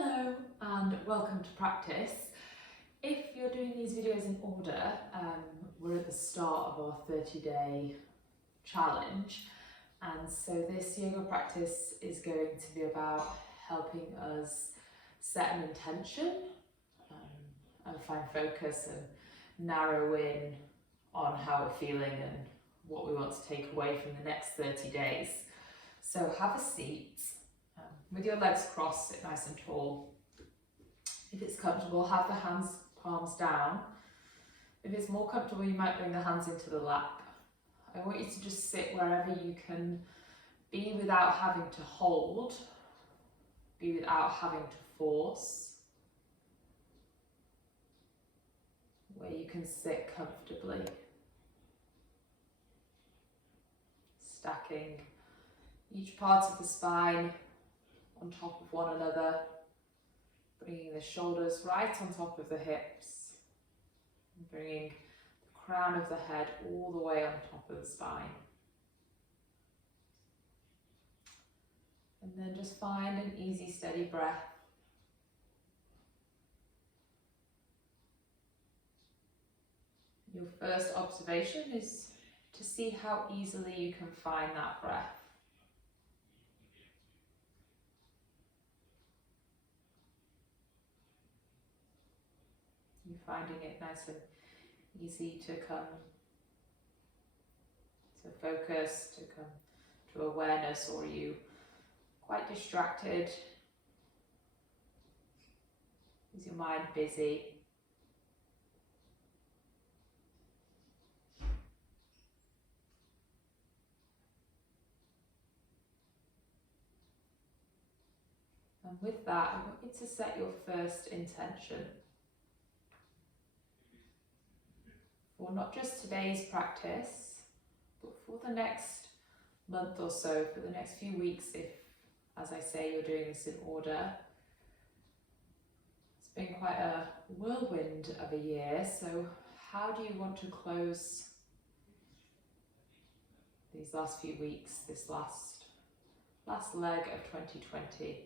Hello and welcome to practice. If you're doing these videos in order, we're at the start of our 30-day challenge, and so this yoga practice is going to be about helping us set an intention and find focus and narrow in on how we're feeling and what we want to take away from the next 30 days. So have a seat. With your legs crossed, sit nice and tall. If it's comfortable, have the hands palms down. If it's more comfortable, you might bring the hands into the lap. I want you to just sit wherever you can be without having to hold, be without having to force, where you can sit comfortably. Stacking each part of the spine on top of one another, bringing the shoulders right on top of the hips, and bringing the crown of the head all the way on top of the spine. And then just find an easy, steady breath. Your first observation is to see how easily you can find that breath. You're finding it nice and easy to come to focus, to come to awareness, or are you quite distracted? Is your mind busy? And with that, I want you to set your first intention. For not just today's practice, but for the next month or so, for the next few weeks, if, as I say, you're doing this in order. It's been quite a whirlwind of a year, so how do you want to close these last few weeks, this last leg of 2020?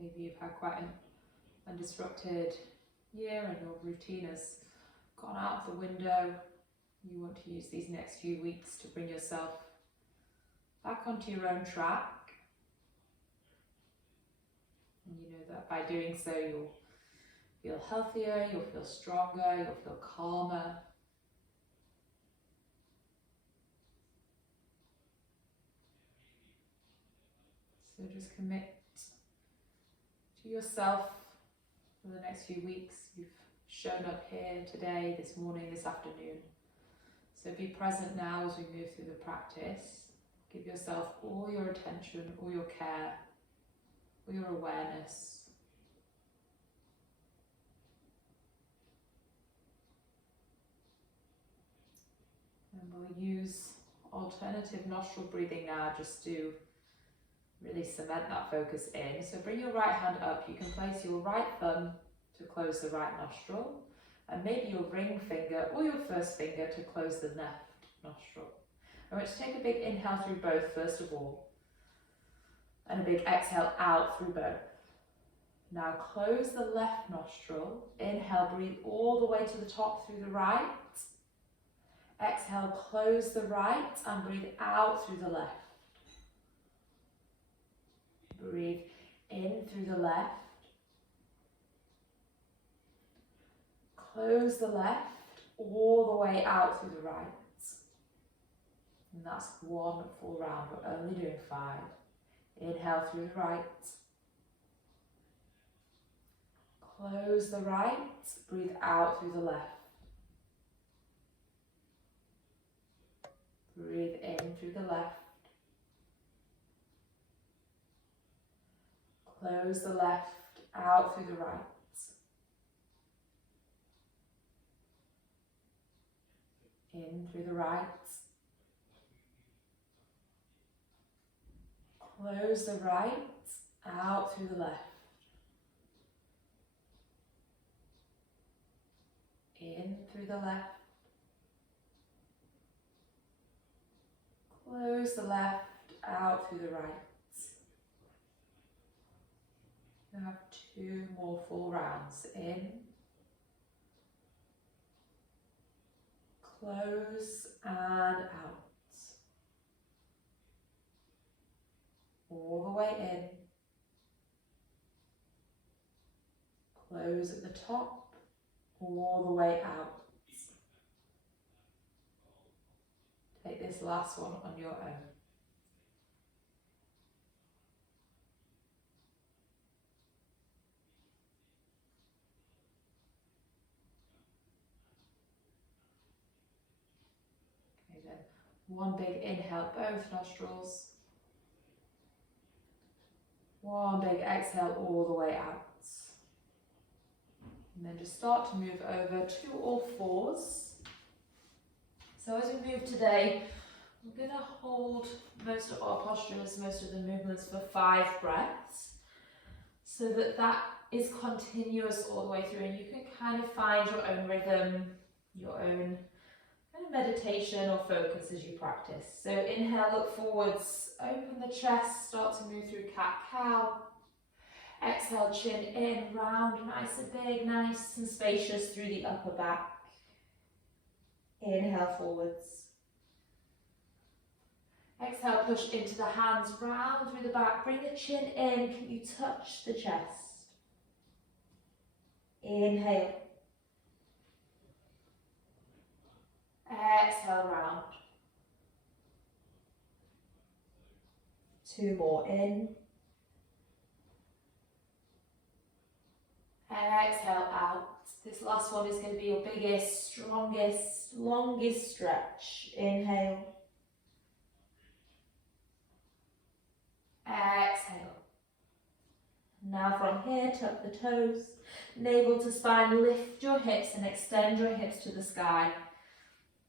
Maybe you've had quite an undisrupted year and your routine has gone out of the window. You want to use these next few weeks to bring yourself back onto your own track. And you know that by doing so, you'll feel healthier, you'll feel stronger, you'll feel calmer. So just commit to yourself for the next few weeks. You've shown up here today, this morning, this afternoon. So be present now as we move through the practice. Give yourself all your attention, all your care, all your awareness. And we'll use alternative nostril breathing now just to really cement that focus in. So bring your right hand up. You can place your right thumb to close the right nostril, and maybe your ring finger or your first finger to close the left nostril. I want you to take a big inhale through both first of all, and a big exhale out through both. Now close the left nostril. Inhale, breathe all the way to the top through the right. Exhale, close the right and breathe out through the left. Breathe in through the left. Close the left all the way out through the right. And that's one full round. We're only doing 5. Inhale through the right. Close the right. Breathe out through the left. Breathe in through the left. Close the left, out through the right. In through the right. Close the right, out through the left. In in through the left. Close the left, out through the right. You have 2 more full rounds. In, close and out. All the way in. Close at the top, all the way out. Take this last one on your own. Okay then, one big inhale, both nostrils. One big exhale all the way out. And then just start to move over to all fours. So as we move today, we're going to hold most of our postures, most of the movements for 5 breaths, so that that is continuous all the way through, and you can kind of find your own rhythm, your own kind of meditation or focus as you practice. So inhale, look forwards, open the chest, start to move through cat-cow. Exhale, chin in, round, nice and big, nice and spacious through the upper back. Inhale forwards. Exhale, push into the hands, round through the back, bring the chin in, can you touch the chest? Inhale. Exhale, round. 2 more, in. Exhale out. This last one is going to be your biggest, strongest, longest stretch. Inhale. Exhale. Now from here, tuck the toes, navel to spine, lift your hips and extend your hips to the sky.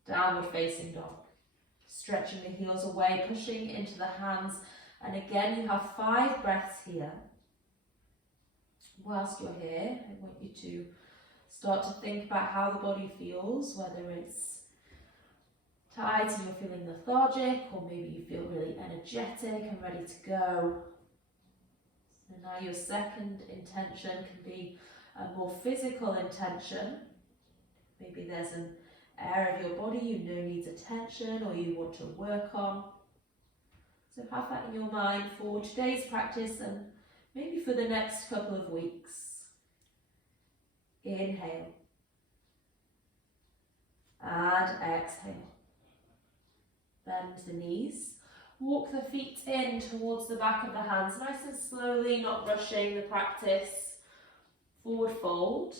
Downward facing dog. Stretching the heels away, pushing into the hands. And again, you have 5 breaths here. Whilst you're here, I want you to start to think about how the body feels, whether it's tight and you're feeling lethargic, or maybe you feel really energetic and ready to go. So now your second intention can be a more physical intention. Maybe there's an area of your body you know needs attention or you want to work on. So have that in your mind for today's practice and maybe for the next couple of weeks. Inhale. And exhale. Bend the knees. Walk the feet in towards the back of the hands, nice and slowly, not rushing the practice. Forward fold.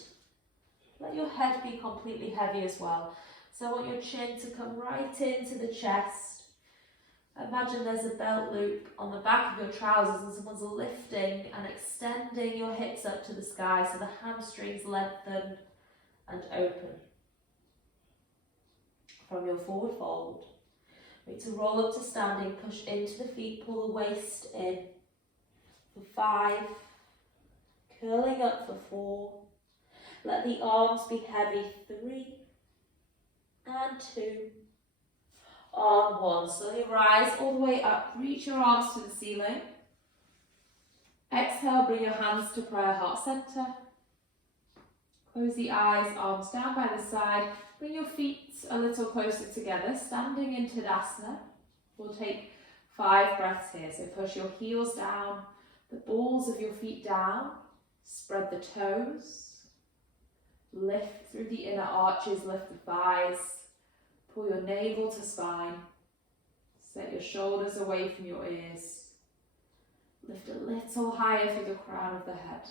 Let your head be completely heavy as well. So I want your chin to come right into the chest. Imagine there's a belt loop on the back of your trousers and someone's lifting and extending your hips up to the sky so the hamstrings lengthen and open. From your forward fold, wait to roll up to standing, push into the feet, pull the waist in for 5, curling up for 4, let the arms be heavy, 3 and 2. On 1, slowly rise all the way up, reach your arms to the ceiling. Exhale, bring your hands to prayer heart center. Close the eyes, arms down by the side. Bring your feet a little closer together, standing in Tadasana. We'll take 5 breaths here. So push your heels down, the balls of your feet down. Spread the toes. Lift through the inner arches, lift the thighs. Pull your navel to spine. Set your shoulders away from your ears. Lift a little higher through the crown of the head.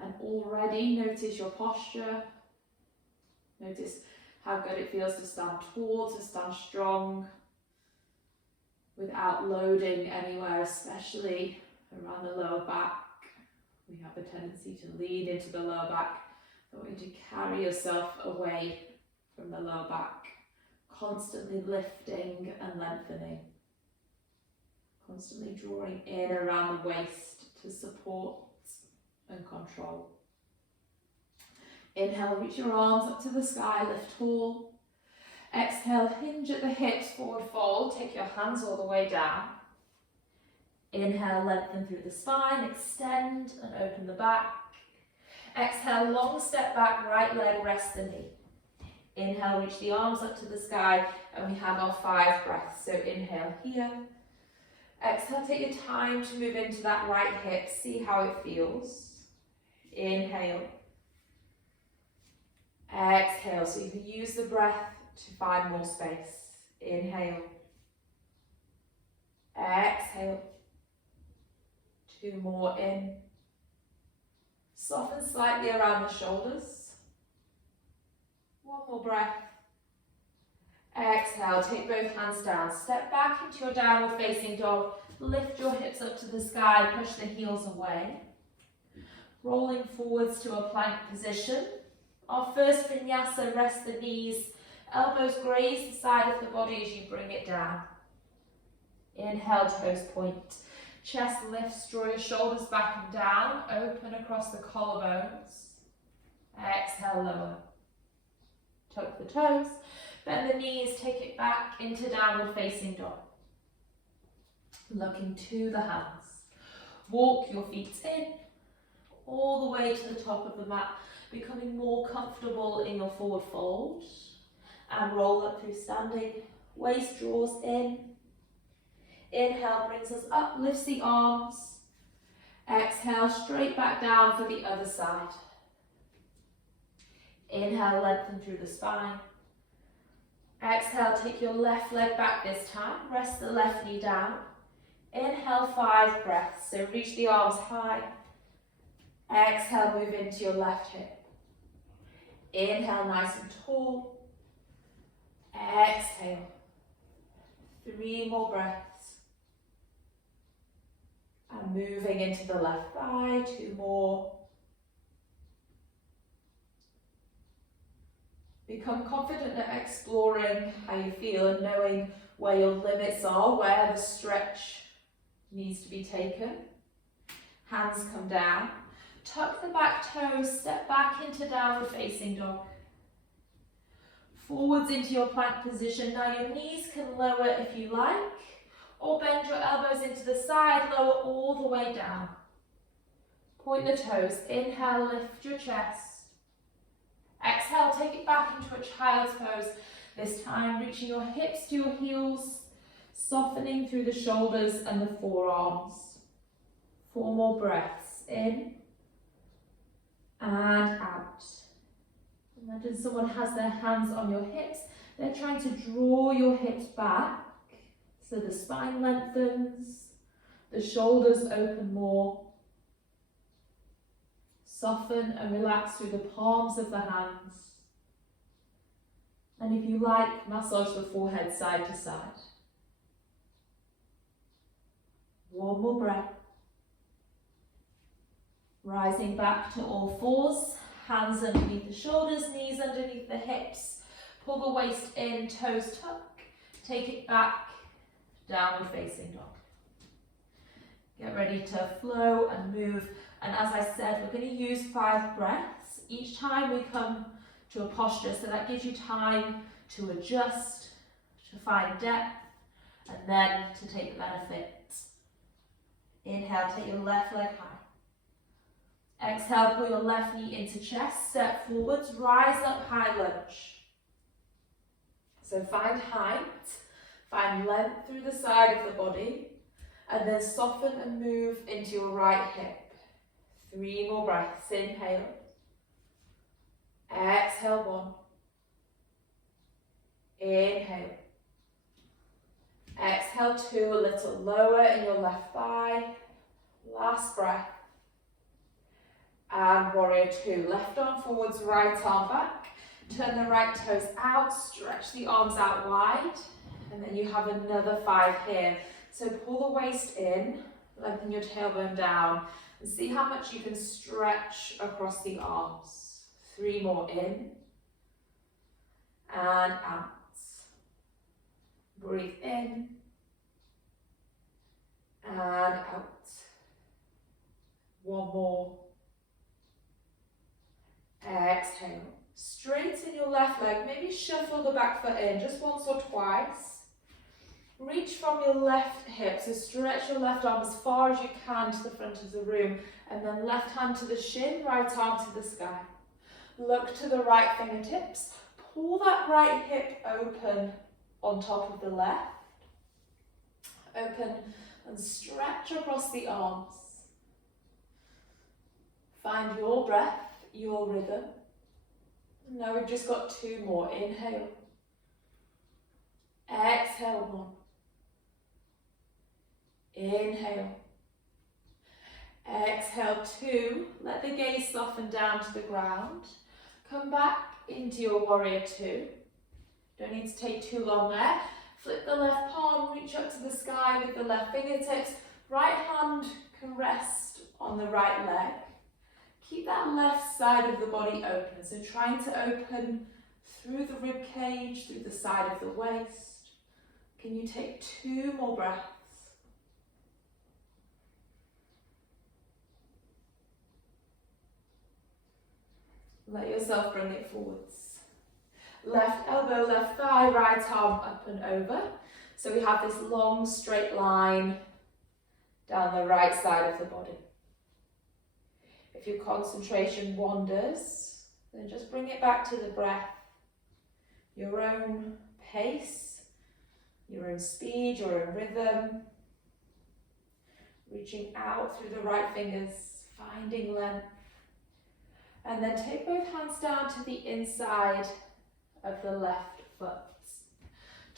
And already notice your posture. Notice how good it feels to stand tall, to stand strong, without loading anywhere, especially around the lower back. We have a tendency to lead into the lower back. I want you to carry yourself away from the lower back, constantly lifting and lengthening, constantly drawing in around the waist to support and control. Inhale, reach your arms up to the sky, lift tall. Exhale, hinge at the hips, forward fold. Take your hands all the way down. Inhale, lengthen through the spine, extend and open the back. Exhale, long step back, right leg, rest the knee. Inhale, reach the arms up to the sky, and we have our 5 breaths. So inhale here. Exhale, take your time to move into that right hip, see how it feels. Inhale. Exhale, so you can use the breath to find more space. Inhale. Exhale. 2 more in. Soften slightly around the shoulders. 1 more breath. Exhale, take both hands down. Step back into your downward facing dog. Lift your hips up to the sky, push the heels away. Rolling forwards to a plank position. Our first vinyasa, rest the knees. Elbows graze the side of the body as you bring it down. Inhale, toes point. Chest lifts, draw your shoulders back and down, open across the collarbones. Exhale, lower. Tuck the toes, bend the knees, take it back into downward facing dog. Looking to the hands. Walk your feet in, all the way to the top of the mat, becoming more comfortable in your forward fold. And roll up through standing, waist draws in. Inhale brings us up, lifts the arms. Exhale, straight back down for the other side. Inhale, lengthen through the spine. Exhale, take your left leg back this time. Rest the left knee down. Inhale, 5 breaths. So reach the arms high. Exhale, move into your left hip. Inhale, nice and tall. Exhale. 3 more breaths. And moving into the left thigh, 2 more. Become confident at exploring how you feel and knowing where your limits are, where the stretch needs to be taken. Hands come down. Tuck the back toes, step back into downward facing dog. Forwards into your plank position. Now your knees can lower if you like, or bend your elbows into the side, lower all the way down. Point the toes. Inhale, lift your chest. Exhale, take it back into a child's pose. This time, reaching your hips to your heels, softening through the shoulders and the forearms. 4 more breaths. In and out. Imagine someone has their hands on your hips. They're trying to draw your hips back so the spine lengthens, the shoulders open more. Soften and relax through the palms of the hands. And if you like, massage the forehead side to side. 1 more breath. Rising back to all fours, hands underneath the shoulders, knees underneath the hips. Pull the waist in, toes tuck. Take it back, downward facing dog. Get ready to flow and move. And as I said, we're going to use 5 breaths each time we come to a posture. So that gives you time to adjust, to find depth, and then to take the benefits. Inhale, take your left leg high. Exhale, pull your left knee into chest, step forwards, rise up, high lunge. So find height, find length through the side of the body, and then soften and move into your right hip. 3 more breaths. Inhale. Exhale, 1. Inhale. Exhale, 2, a little lower in your left thigh. Last breath. And warrior 2. Left arm forwards, right arm back. Turn the right toes out, stretch the arms out wide. And then you have another 5 here. So pull the waist in, lengthen your tailbone down, and see how much you can stretch across the arms. 3 more in and out. Breathe in and out. 1 more. Exhale. Straighten your left leg, maybe shuffle the back foot in just once or twice. Reach from your left hip, so stretch your left arm as far as you can to the front of the room, and then left hand to the shin, right arm to the sky. Look to the right fingertips, pull that right hip open on top of the left. Open and stretch across the arms. Find your breath, your rhythm. Now we've just got 2 more. Inhale. Exhale 1. Inhale. Exhale 2. Let the gaze soften down to the ground. Come back into your warrior 2. Don't need to take too long there. Flip the left palm, reach up to the sky with the left fingertips. Right hand can rest on the right leg. Keep that left side of the body open. So trying to open through the rib cage, through the side of the waist. Can you take 2 more breaths? Let yourself bring it forwards. Left elbow, left thigh, right arm up and over. So we have this long straight line down the right side of the body. If your concentration wanders, then just bring it back to the breath. Your own pace, your own speed, your own rhythm. Reaching out through the right fingers, finding length. And then take both hands down to the inside of the left foot.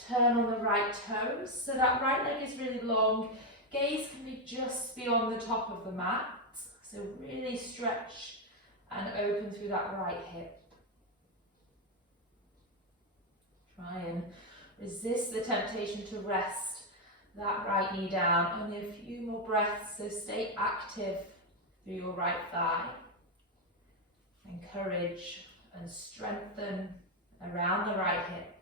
Turn on the right toes, so that right leg is really long. Gaze can be just beyond the top of the mat. So really stretch and open through that right hip. Try and resist the temptation to rest that right knee down. Only a few more breaths, so stay active through your right thigh. Encourage and strengthen around the right hip.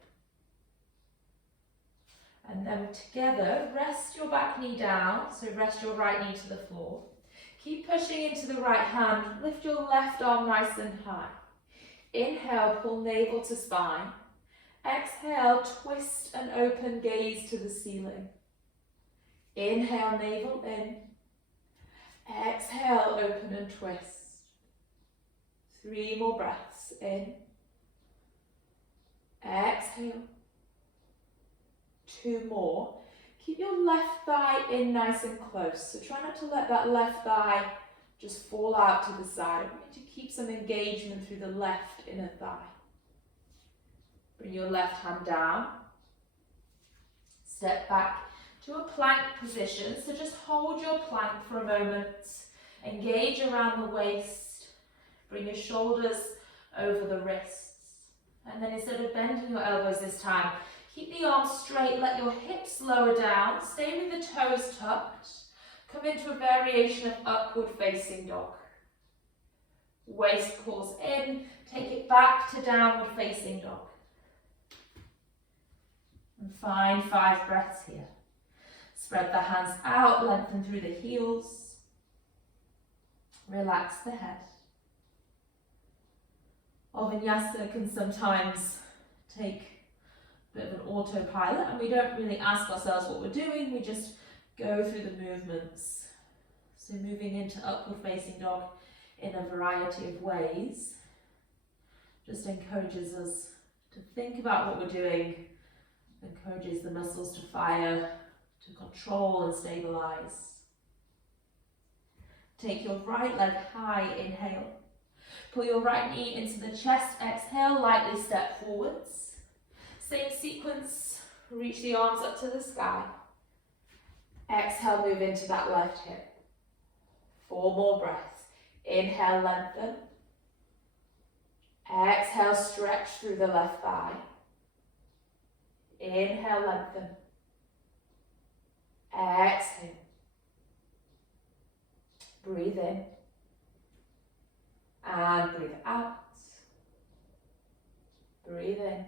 And then together, rest your back knee down, so rest your right knee to the floor. Keep pushing into the right hand, lift your left arm nice and high. Inhale, pull navel to spine. Exhale, twist and open gaze to the ceiling. Inhale, navel in. Exhale, open and twist. 3 more breaths in. Exhale. 2 more. Keep your left thigh in nice and close. So try not to let that left thigh just fall out to the side. I want you to keep some engagement through the left inner thigh. Bring your left hand down. Step back to a plank position. So just hold your plank for a moment. Engage around the waist. Bring your shoulders over the wrists. And then instead of bending your elbows this time, keep the arms straight, let your hips lower down, stay with the toes tucked. Come into a variation of upward facing dog. Waist pulls in, take it back to downward facing dog. And find 5 breaths here. Spread the hands out, lengthen through the heels. Relax the head. Our vinyasa can sometimes take a bit of an autopilot and we don't really ask ourselves what we're doing, we just go through the movements. So moving into upward facing dog in a variety of ways just encourages us to think about what we're doing, encourages the muscles to fire, to control and stabilize. Take your right leg high, inhale. Pull your right knee into the chest, exhale, lightly step forwards. Same sequence, reach the arms up to the sky. Exhale, move into that left hip. 4 more breaths. Inhale, lengthen. Exhale, stretch through the left thigh. Inhale, lengthen. Exhale. Breathe in. And breathe out. Breathe in.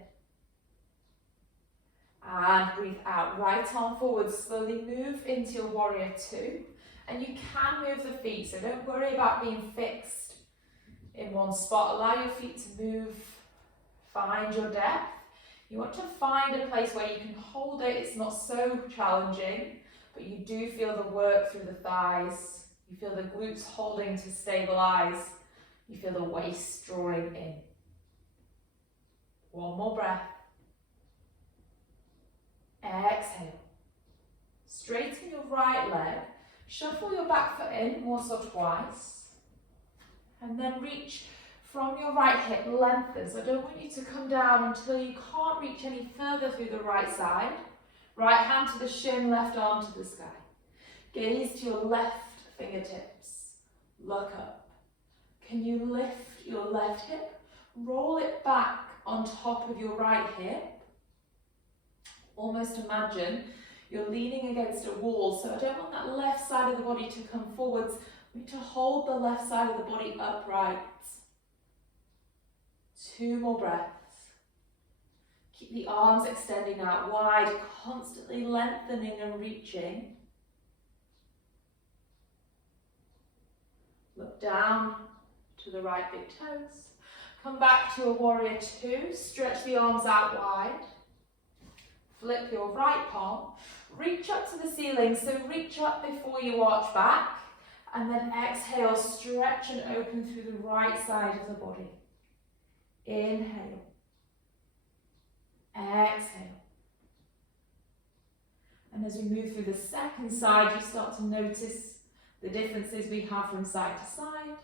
And breathe out. Right arm forward, slowly move into your warrior 2. And you can move the feet, so don't worry about being fixed in one spot. Allow your feet to move, find your depth. You want to find a place where you can hold it. It's not so challenging, but you do feel the work through the thighs. You feel the glutes holding to stabilize. You feel the waist drawing in. One more breath. Exhale. Straighten your right leg. Shuffle your back foot in once or twice. And then reach from your right hip, lengthen. So I don't want you to come down until you can't reach any further through the right side. Right hand to the shin, left arm to the sky. Gaze to your left fingertips. Look up. Can you lift your left hip? Roll it back on top of your right hip. Almost imagine you're leaning against a wall. So I don't want that left side of the body to come forwards. We need to hold the left side of the body upright. 2 more breaths. Keep the arms extending out wide, constantly lengthening and reaching. Look down to the right big toes. Come back to a warrior 2. Stretch the arms out wide. Flip your right palm. Reach up to the ceiling. So reach up before you arch back. And then exhale, stretch and open through the right side of the body. Inhale. Exhale. And as we move through the second side, you start to notice the differences we have from side to side.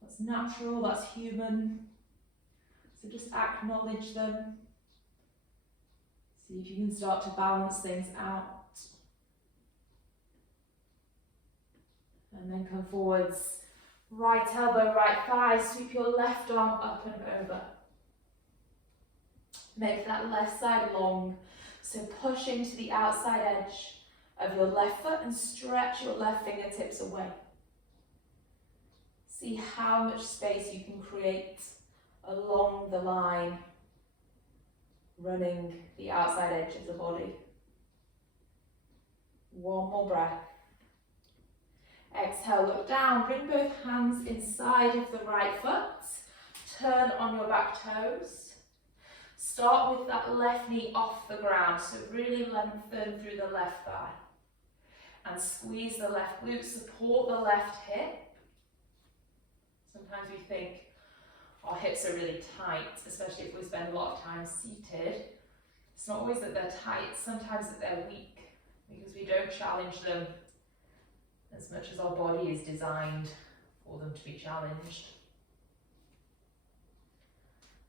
That's natural, that's human. So just acknowledge them. See if you can start to balance things out. And then come forwards. Right elbow, right thigh. Sweep your left arm up and over. Make that left side long. So push into the outside edge of your left foot and stretch your left fingertips away. See how much space you can create along the line, running the outside edge of the body. One more breath. Exhale, look down. Bring both hands inside of the right foot. Turn on your back toes. Start with that left knee off the ground, so really lengthen through the left thigh. And squeeze the left glute, support the left hip. Sometimes we think our hips are really tight, especially if we spend a lot of time seated. It's not always that they're tight, sometimes that they're weak, because we don't challenge them as much as our body is designed for them to be challenged.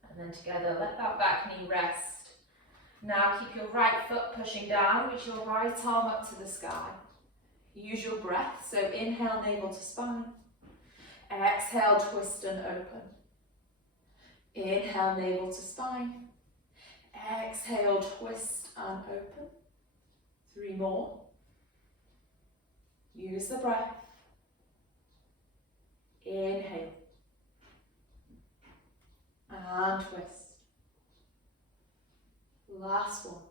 And then together, let that back knee rest. Now keep your right foot pushing down, reach your right arm up to the sky. Use your breath, so inhale, navel to spine. Exhale, twist and open. Inhale, navel to spine. Exhale, twist and open. 3 more. Use the breath. Inhale. And twist. Last one.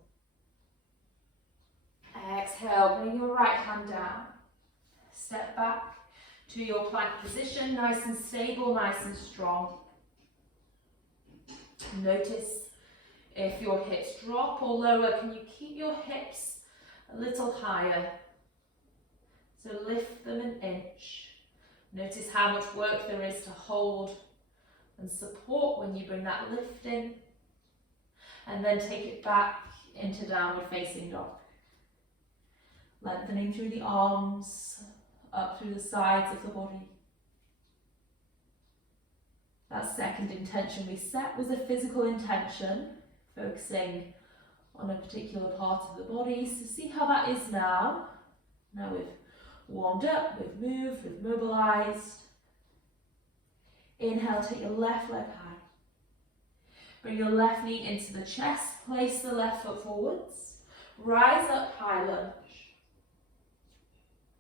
Exhale, bring your right hand down. Step back to your plank position, nice and stable, nice and strong. Notice if your hips drop or lower, can you keep your hips a little higher? So lift them an inch. Notice how much work there is to hold and support when you bring that lift in. And then take it back into downward facing dog. Lengthening through the arms, up through the sides of the body. That second intention we set was a physical intention, focusing on a particular part of the body. So see how that is now. Now we've warmed up, we've moved, we've mobilized. Inhale, take your left leg high. Bring your left knee into the chest, place the left foot forwards. Rise up, high lunge.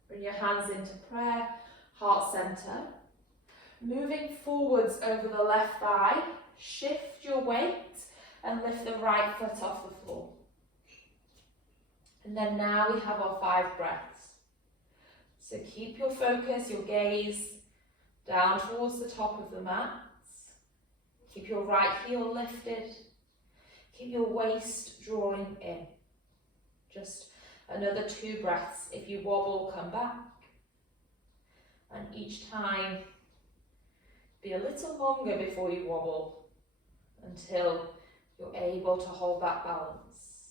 Bring your hands into prayer, heart center. Moving forwards over the left thigh, shift your weight and lift the right foot off the floor. And then now we have our 5 breaths. So keep your focus, your gaze Down towards the top of the mat. Keep your right heel lifted. Keep your waist drawing in. Just another 2 breaths. If you wobble, come back. And each time, be a little longer before you wobble until you're able to hold that balance.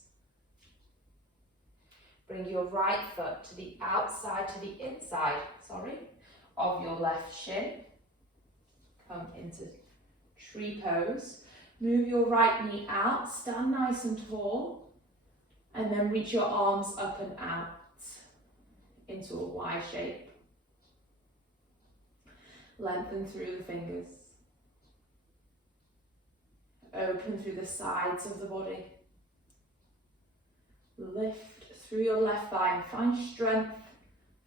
Bring your right foot to the outside, to the inside, of your left shin. Come into tree pose. Move your right knee out, stand nice and tall, and then reach your arms up and out into a Y shape. Lengthen through the fingers. Open through the sides of the body. Lift through your left thigh and find strength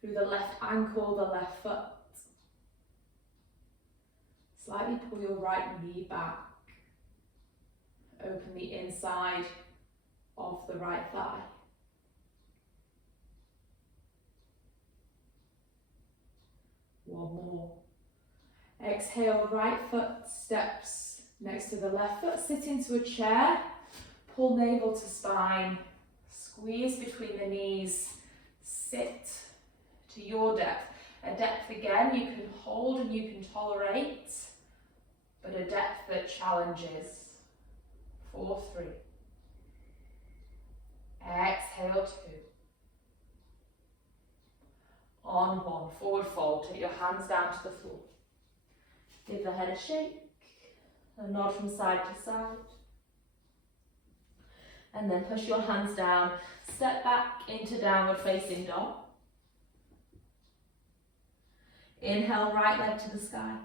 through the left ankle, the left foot. Slightly pull your right knee back. Open the inside of the right thigh. One more. Exhale, right foot steps next to the left foot. Sit into a chair. Pull navel to spine. Squeeze between the knees. Sit to your depth. A depth again you can hold and you can tolerate, but a depth that challenges. 4, 3. Exhale, 2. On 1, forward fold. Take your hands down to the floor. Give the head a shake, a nod from side to side. And then push your hands down. Step back into downward facing dog. Inhale, right leg to the sky.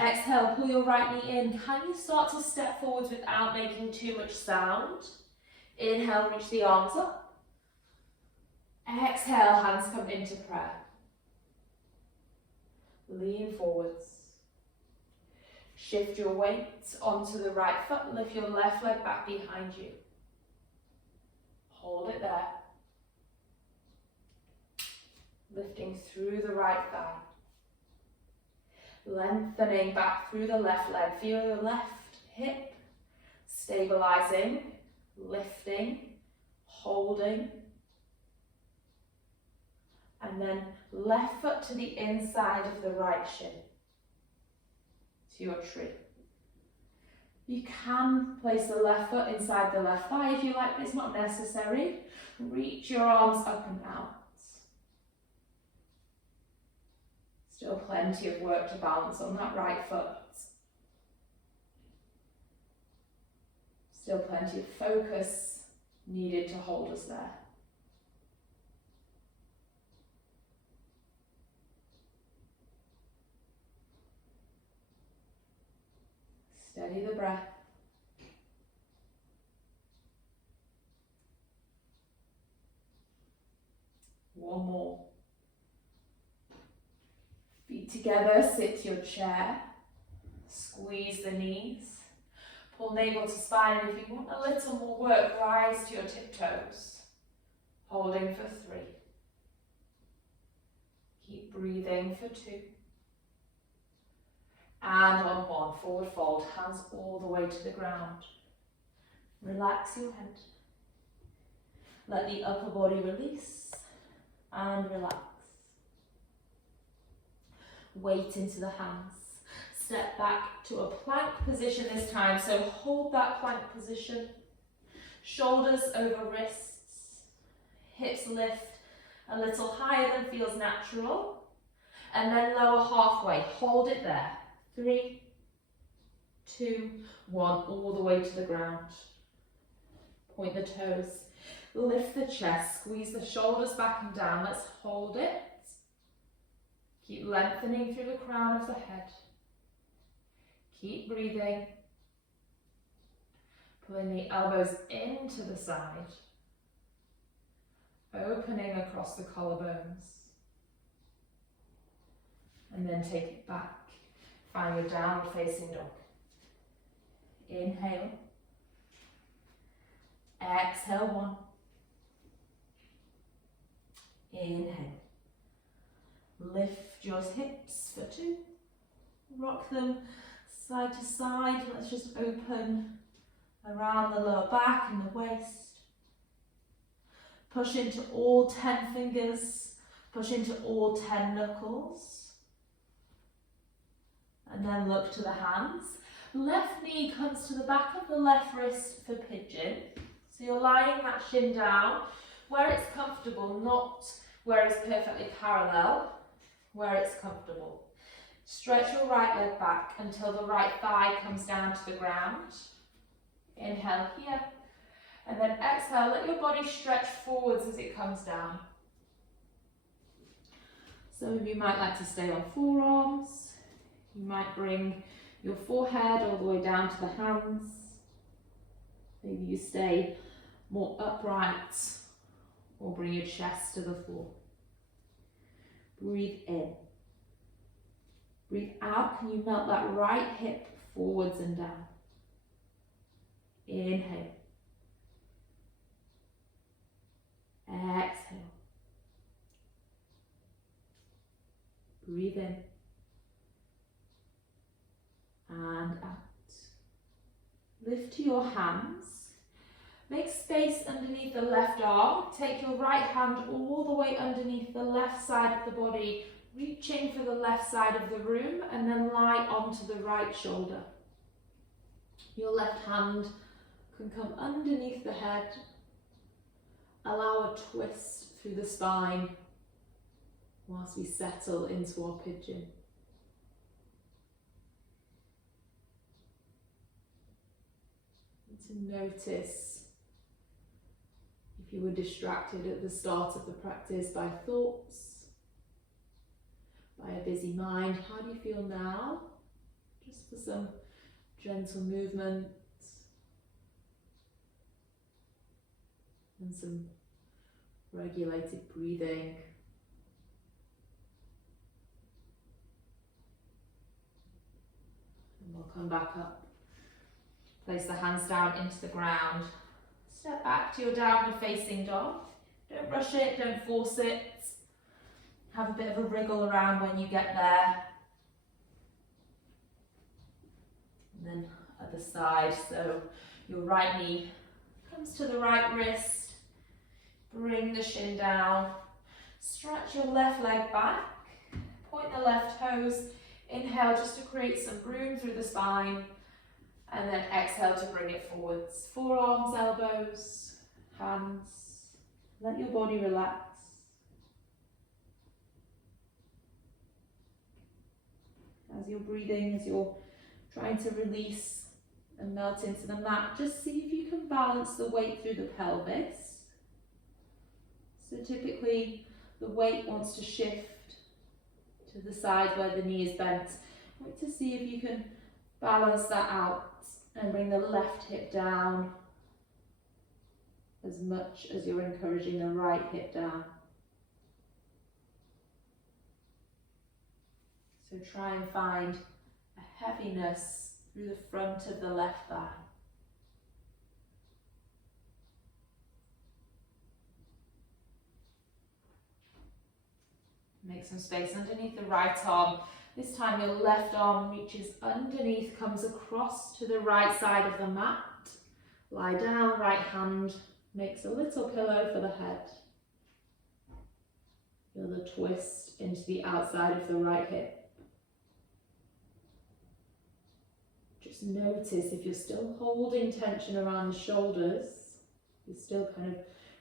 Exhale, pull your right knee in. Can you start to step forwards without making too much sound? Inhale, reach the arms up. Exhale, hands come into prayer. Lean forwards. Shift your weight onto the right foot. Lift your left leg back behind you. Hold it there. Lifting through the right thigh. Lengthening back through the left leg. Feel your left hip stabilizing, lifting, holding. And then left foot to the inside of the right shin, to your tree. You can place the left foot inside the left thigh if you like, but it's not necessary. Reach your arms up and out. Still plenty of work to balance on that right foot. Still plenty of focus needed to hold us there. Steady the breath. One more. Feet together, sit your chair. Squeeze the knees. Pull navel to spine, and if you want a little more work, rise to your tiptoes. Holding for 3. Keep breathing for 2. And on 1, forward fold, hands all the way to the ground. Relax your head. Let the upper body release and relax. Weight into the hands. Step back to a plank position this time, so hold that plank position. Shoulders over wrists. Hips lift a little higher than feels natural. And then lower halfway. Hold it there. 3, 2, 1, all the way to the ground. Point the toes, lift the chest, squeeze the shoulders back and down. Let's hold it. Keep lengthening through the crown of the head. Keep breathing. Pulling the elbows into the side. Opening across the collarbones. And then take it back. Find your downward facing dog. Inhale. Exhale, 1. Inhale. Lift your hips for 2. Rock them side to side. Let's just open around the lower back and the waist. Push into all 10 fingers. Push into all 10 knuckles. And then look to the hands. Left knee comes to the back of the left wrist for pigeon. So you're lying that shin down where it's comfortable, not where it's perfectly parallel, where it's comfortable. Stretch your right leg back until the right thigh comes down to the ground. Inhale here. And then exhale, let your body stretch forwards as it comes down. Some of you might like to stay on forearms. You might bring your forehead all the way down to the hands. Maybe you stay more upright or bring your chest to the floor. Breathe in. Breathe out. Can you melt that right hip forwards and down? Inhale. Exhale. Breathe in. And out. Lift to your hands. Make space underneath the left arm. Take your right hand all the way underneath the left side of the body, reaching for the left side of the room, and then lie onto the right shoulder. Your left hand can come underneath the head. Allow a twist through the spine whilst we settle into our pigeon. And to notice if you were distracted at the start of the practice by thoughts, by a busy mind, how do you feel now? Just for some gentle movement and some regulated breathing. And we'll come back up. Place the hands down into the ground. Step back to your downward facing dog. Don't rush it, don't force it. Have a bit of a wriggle around when you get there. And then other side, so your right knee comes to the right wrist. Bring the shin down. Stretch your left leg back. Point the left toes. Inhale just to create some room through the spine. And then exhale to bring it forwards. Forearms, elbows, hands. Let your body relax. As you're breathing, as you're trying to release and melt into the mat, just see if you can balance the weight through the pelvis. So typically the weight wants to shift to the side where the knee is bent. Want to see if you can balance that out and bring the left hip down as much as you're encouraging the right hip down. So try and find a heaviness through the front of the left thigh. Make some space underneath the right arm. This time your left arm reaches underneath, comes across to the right side of the mat. Lie down, right hand makes a little pillow for the head. Feel the twist into the outside of the right hip. Just notice if you're still holding tension around the shoulders, you're still kind of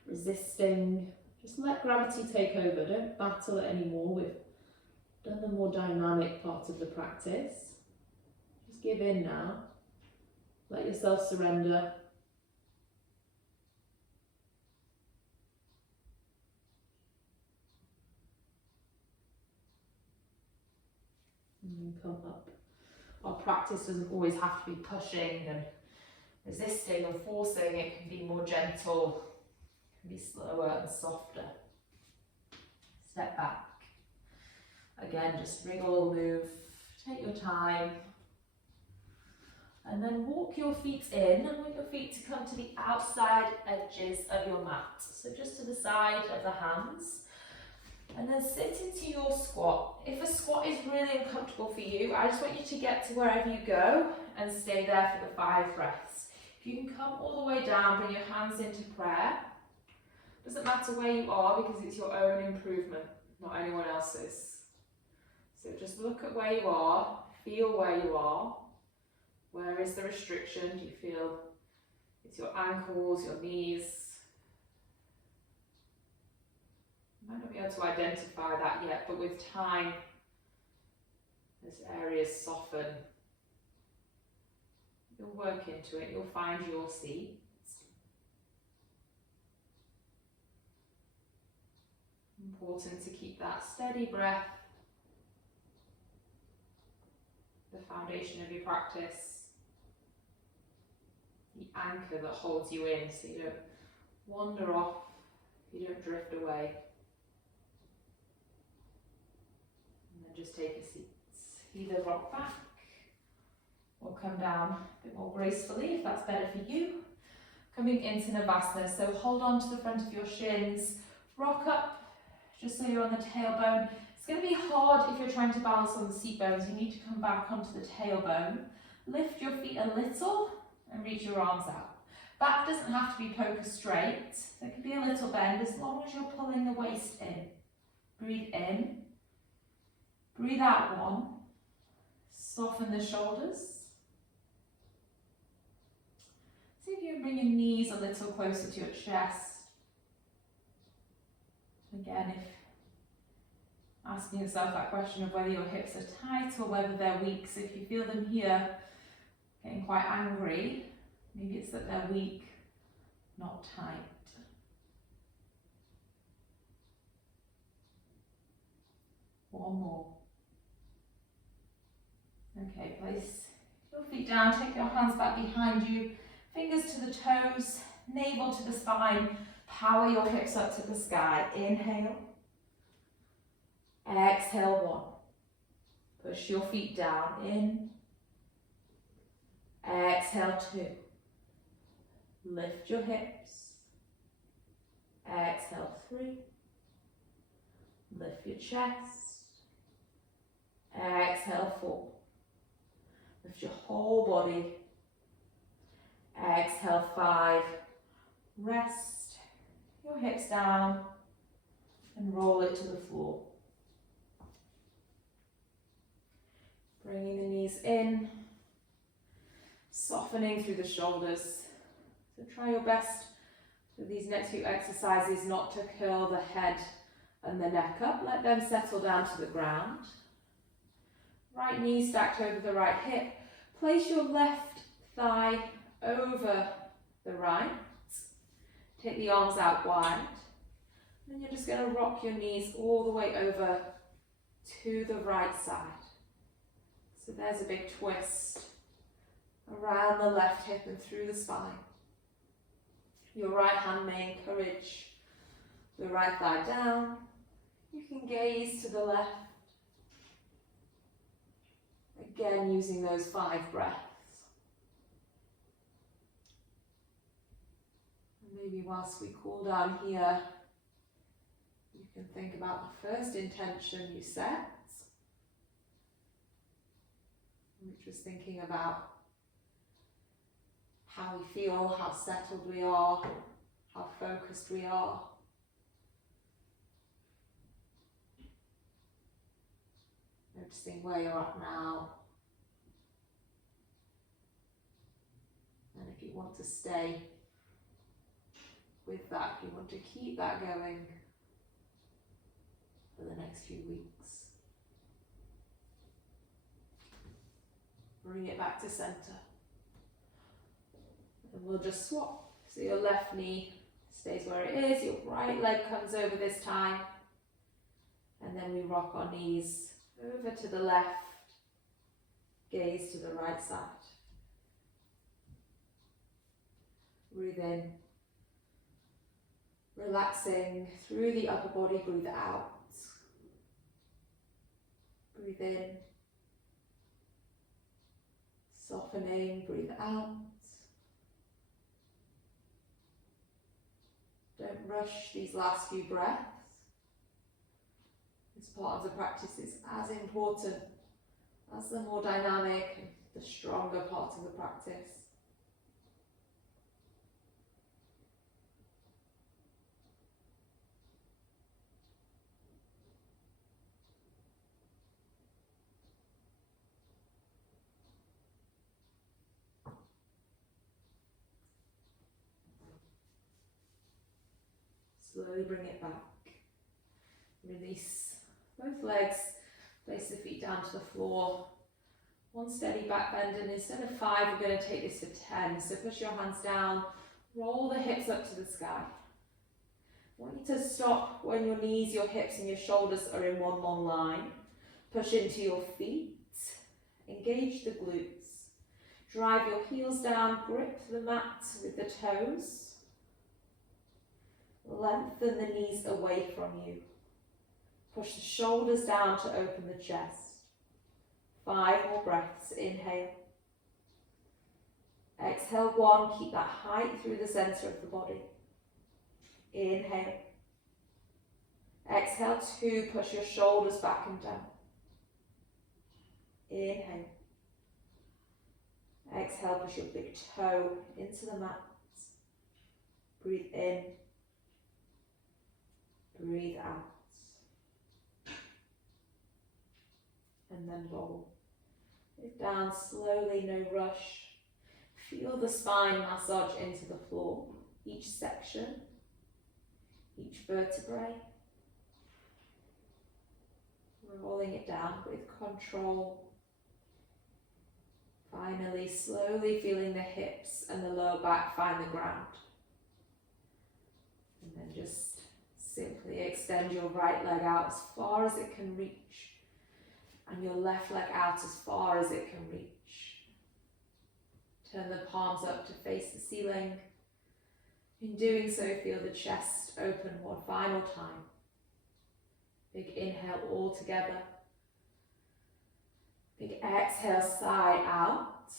resisting. Just let gravity take over. Don't battle it anymore. We've done the more dynamic part of the practice. Just give in now. Let yourself surrender. And then come up. Our practice doesn't always have to be pushing and resisting or forcing. It can be more gentle. Be slower and softer. Step back. Again, just wriggle, move, take your time. And then walk your feet in. I want your feet to come to the outside edges of your mat. So just to the side of the hands. And then sit into your squat. If a squat is really uncomfortable for you, I just want you to get to wherever you go and stay there for the 5 breaths. If you can come all the way down, bring your hands into prayer. Doesn't matter where you are because it's your own improvement, not anyone else's. So just look at where you are, feel where you are. Where is the restriction? Do you feel it's your ankles, your knees? You might not be able to identify that yet, but with time, as areas soften, you'll work into it, you'll find your seat. Important to keep that steady breath, the foundation of your practice, the anchor that holds you in so you don't wander off, you don't drift away. And then just take a seat. Either rock back or come down a bit more gracefully if that's better for you. Coming into Navasana, so hold on to the front of your shins, rock up just so you're on the tailbone. It's going to be hard if you're trying to balance on the seat bones. You need to come back onto the tailbone. Lift your feet a little and reach your arms out. Back doesn't have to be poker straight. There can be a little bend as long as you're pulling the waist in. Breathe in. Breathe out 1. Soften the shoulders. See if you can bring your knees a little closer to your chest. Again, if asking yourself that question of whether your hips are tight or whether they're weak. So if you feel them here getting quite angry, maybe it's that they're weak, not tight. One more. Okay, place your feet down, take your hands back behind you, fingers to the toes, navel to the spine, power your hips up to the sky. Inhale. Exhale 1. Push your feet down. In. Exhale 2. Lift your hips. Exhale 3. Lift your chest. Exhale 4. Lift your whole body. Exhale 5. Rest your hips down and roll it to the floor. Bringing the knees in, softening through the shoulders. So try your best for these next few exercises not to curl the head and the neck up. Let them settle down to the ground. Right knee stacked over the right hip. Place your left thigh over the right. Take the arms out wide. And then you're just going to rock your knees all the way over to the right side. So there's a big twist around the left hip and through the spine. Your right hand may encourage the right thigh down. You can gaze to the left. Again, using those 5 breaths. And maybe whilst we cool down here, you can think about the first intention you set, which was thinking about how we feel, how settled we are, how focused we are. Noticing where you're at now. And if you want to stay with that, if you want to keep that going for the next few weeks. Bring it back to center. And we'll just swap. So your left knee stays where it is, your right leg comes over this time. And then we rock our knees over to the left, gaze to the right side. Breathe in, relaxing through the upper body, breathe out. Breathe in, softening, breathe out. Don't rush these last few breaths. This part of the practice is as important as the more dynamic and the stronger part of the practice. Slowly bring it back. Release both legs. Place the feet down to the floor. One steady back bend, and instead of 5, we're going to take this to 10. So push your hands down. Roll the hips up to the sky. I want you to stop when your knees, your hips and your shoulders are in one long line. Push into your feet. Engage the glutes. Drive your heels down. Grip the mat with the toes. Lengthen the knees away from you. Push the shoulders down to open the chest. 5 more breaths. Inhale. Exhale 1. Keep that height through the center of the body. Inhale. Exhale 2. Push your shoulders back and down. Inhale. Exhale, push your big toe into the mat. Breathe in. Breathe out. And then roll. Lift down slowly, no rush. Feel the spine massage into the floor. Each section, each vertebrae. Rolling it down with control. Finally, slowly feeling the hips and the lower back find the ground. And then just simply extend your right leg out as far as it can reach. And your left leg out as far as it can reach. Turn the palms up to face the ceiling. In doing so, feel the chest open one final time. Big inhale all together. Big exhale, sigh out.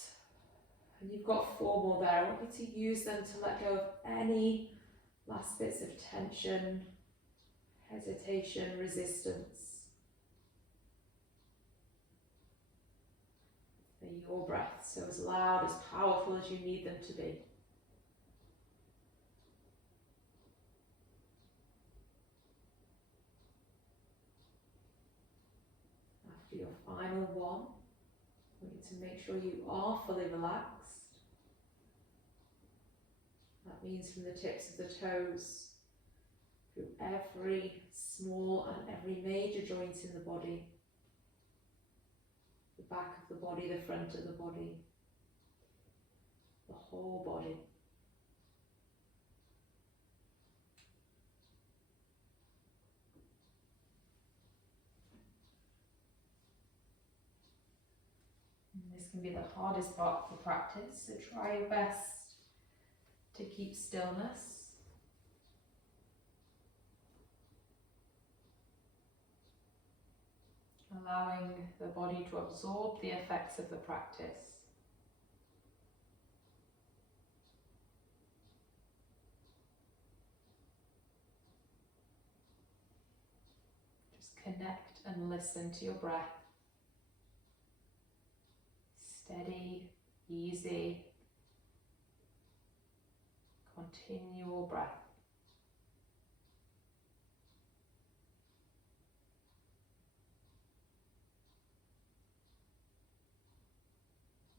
And you've got 4 more there. I want you to use them to let go of any last bits of tension, hesitation, resistance. They're your breaths, so as loud, as powerful as you need them to be. After your final one, I want you to make sure you are fully relaxed. That means from the tips of the toes, through every small and every major joint in the body. The back of the body, the front of the body, the whole body. And this can be the hardest part of the practice, so try your best to keep stillness. Allowing the body to absorb the effects of the practice. Just connect and listen to your breath. Steady, easy, continual breath.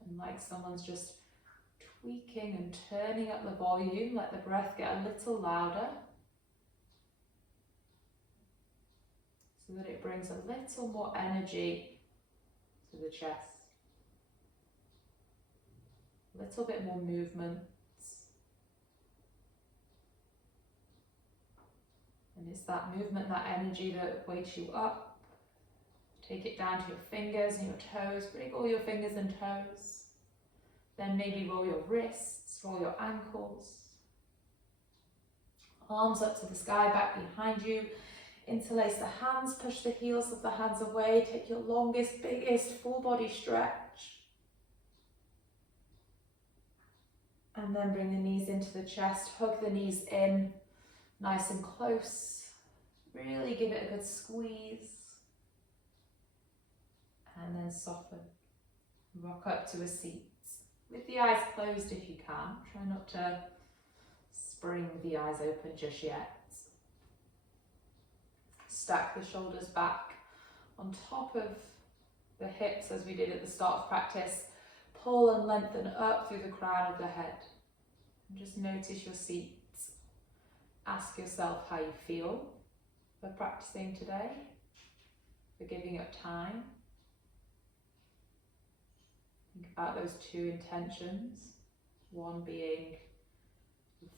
And like someone's just tweaking and turning up the volume, let the breath get a little louder so that it brings a little more energy to the chest. A little bit more movement. And it's that movement, that energy that wakes you up. Take it down to your fingers and your toes. Bring all your fingers and toes. Then maybe roll your wrists, roll your ankles. Arms up to the sky, back behind you. Interlace the hands, push the heels of the hands away. Take your longest, biggest full body stretch. And then bring the knees into the chest. Hug the knees in, nice and close. Really give it a good squeeze. and then soften. Rock up to a seat with the eyes closed if you can. Try not to spring the eyes open just yet. Stack the shoulders back on top of the hips as we did at the start of practice. Pull and lengthen up through the crown of the head. And just notice your seat. Ask yourself how you feel for practicing today, for giving up time. Think about those two intentions. One being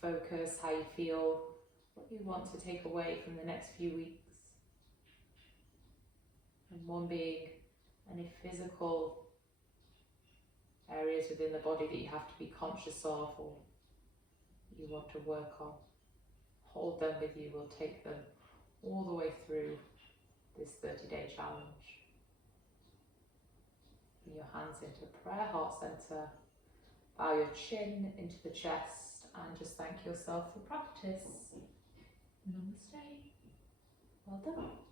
focus, how you feel, what you want to take away from the next few weeks. And one being any physical areas within the body that you have to be conscious of or you want to work on. Hold them with you. We'll take them all the way through this 30-day challenge. Bring your hands into prayer, heart center. Bow your chin into the chest and just thank yourself for practice. Namaste. Well done.